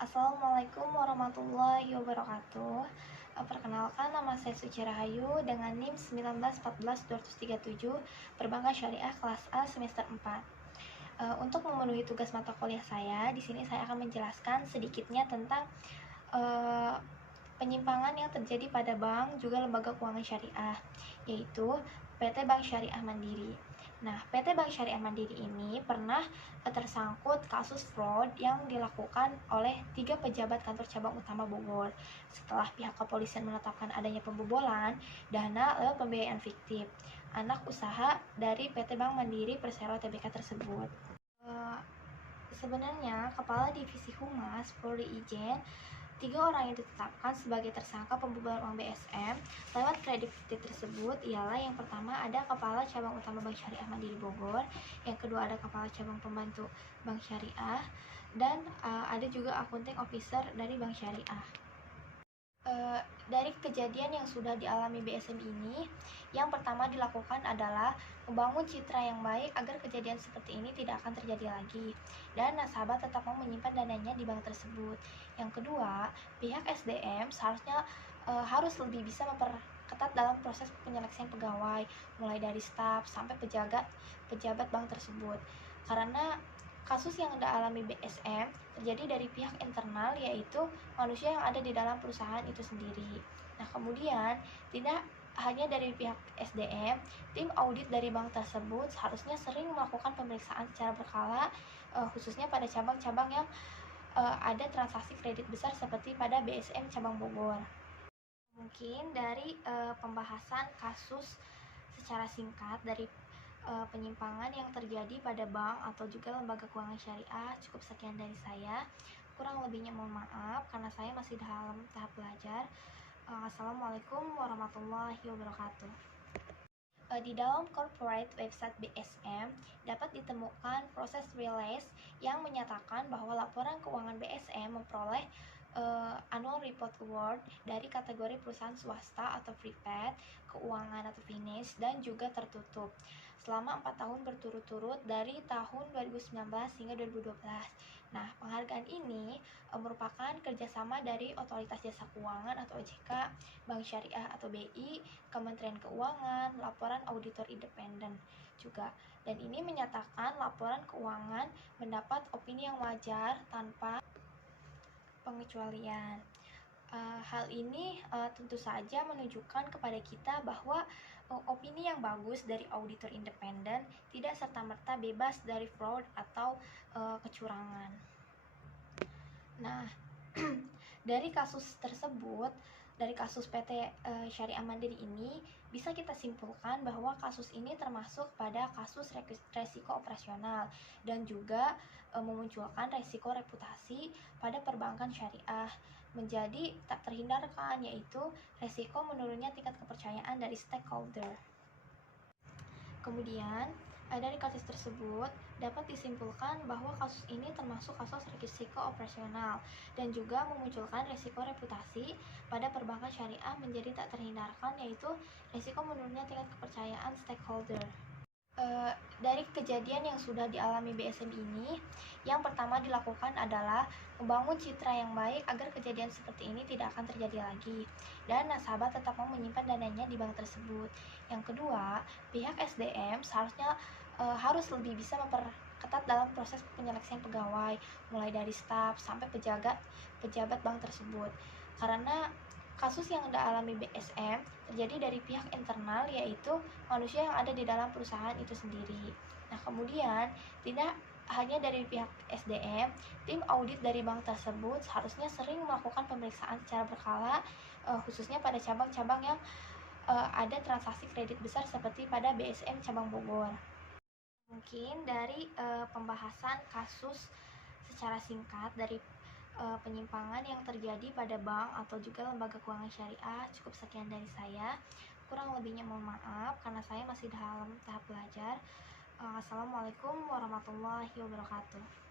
Assalamualaikum warahmatullahi wabarakatuh. Perkenalkan, nama saya Suci Rahayu dengan NIM 1914237, Perbankan Syariah kelas A semester 4. Untuk memenuhi tugas mata kuliah saya, di sini saya akan menjelaskan sedikitnya tentang eh, penyimpangan yang terjadi pada bank juga lembaga keuangan syariah, yaitu PT Bank Syariah Mandiri. Nah, PT Bank Syariah Mandiri ini pernah tersangkut kasus fraud yang dilakukan oleh 3 pejabat kantor cabang utama Bogor. Setelah pihak kepolisian menetapkan adanya pembobolan dana lewat pembiayaan fiktif anak usaha dari PT Bank Mandiri Persero Tbk tersebut. Sebenarnya, Kepala Divisi Humas Polri Ijen 3 orang yang ditetapkan sebagai tersangka pembobolan uang BSM lewat kredit fiktif tersebut ialah yang pertama ada Kepala Cabang Utama Bank Syariah Mandiri Bogor, yang kedua ada Kepala Cabang Pembantu Bank Syariah, dan ada juga accounting officer dari Bank Syariah. Dari kejadian yang sudah dialami BSM ini, yang pertama dilakukan adalah membangun citra yang baik agar kejadian seperti ini tidak akan terjadi lagi, dan nasabah tetap mau menyimpan dananya di bank tersebut. Yang kedua, pihak SDM seharusnya harus lebih bisa memperketat dalam proses penyeleksian pegawai, mulai dari staf sampai pejabat bank tersebut. Karena kasus yang dialami BSM terjadi dari pihak internal, yaitu manusia yang ada di dalam perusahaan itu sendiri. Nah, kemudian tidak hanya dari pihak SDM, tim audit dari bank tersebut seharusnya sering melakukan pemeriksaan secara berkala, khususnya pada cabang-cabang yang ada transaksi kredit besar seperti pada BSM cabang Bogor. Mungkin dari pembahasan kasus secara singkat dari penyimpangan yang terjadi pada bank atau juga lembaga keuangan syariah, cukup sekian dari saya. Kurang lebihnya mohon maaf karena saya masih dalam tahap belajar. Assalamualaikum warahmatullahi wabarakatuh. Di dalam corporate website BSM dapat ditemukan proses release yang menyatakan bahwa laporan keuangan BSM memperoleh annual report award dari kategori perusahaan swasta atau private, keuangan atau finish, dan juga tertutup selama 4 tahun berturut-turut dari tahun 2019 hingga 2012. Nah, penghargaan ini merupakan kerjasama dari Otoritas Jasa Keuangan atau OJK, Bank Syariah atau BI, Kementerian Keuangan, laporan auditor independen juga. Dan ini menyatakan laporan keuangan mendapat opini yang wajar tanpa pengecualian. Hal ini tentu saja menunjukkan kepada kita bahwa opini yang bagus dari auditor independen tidak serta-merta bebas dari fraud atau kecurangan. Nah, dari kasus tersebut, dari kasus PT Syariah Mandiri ini, bisa kita simpulkan bahwa kasus ini termasuk pada kasus resiko operasional dan juga memunculkan resiko reputasi pada perbankan syariah, menjadi tak terhindarkan, yaitu resiko menurunnya tingkat kepercayaan dari stakeholder. Kemudian, dari kasus tersebut dapat disimpulkan bahwa kasus ini termasuk kasus risiko operasional dan juga memunculkan risiko reputasi pada perbankan syariah menjadi tak terhindarkan, yaitu risiko menurunnya tingkat kepercayaan stakeholder. Dari kejadian yang sudah dialami BSM ini, yang pertama dilakukan adalah membangun citra yang baik agar kejadian seperti ini tidak akan terjadi lagi, dan nasabah tetap mau menyimpan dananya di bank tersebut. Yang kedua, pihak SDM seharusnya harus lebih bisa memperketat dalam proses penyeleksian pegawai, mulai dari staf sampai pejabat bank tersebut. Karena kasus yang dialami BSM terjadi dari pihak internal, yaitu manusia yang ada di dalam perusahaan itu sendiri. Nah, kemudian tidak hanya dari pihak SDM, tim audit dari bank tersebut seharusnya sering melakukan pemeriksaan secara berkala, khususnya pada cabang-cabang yang ada transaksi kredit besar seperti pada BSM cabang Bogor. Mungkin dari pembahasan kasus secara singkat dari penyimpangan yang terjadi pada bank atau juga lembaga keuangan syariah, cukup sekian dari saya. Kurang lebihnya mohon maaf karena saya masih dalam tahap belajar. Assalamualaikum warahmatullahi wabarakatuh.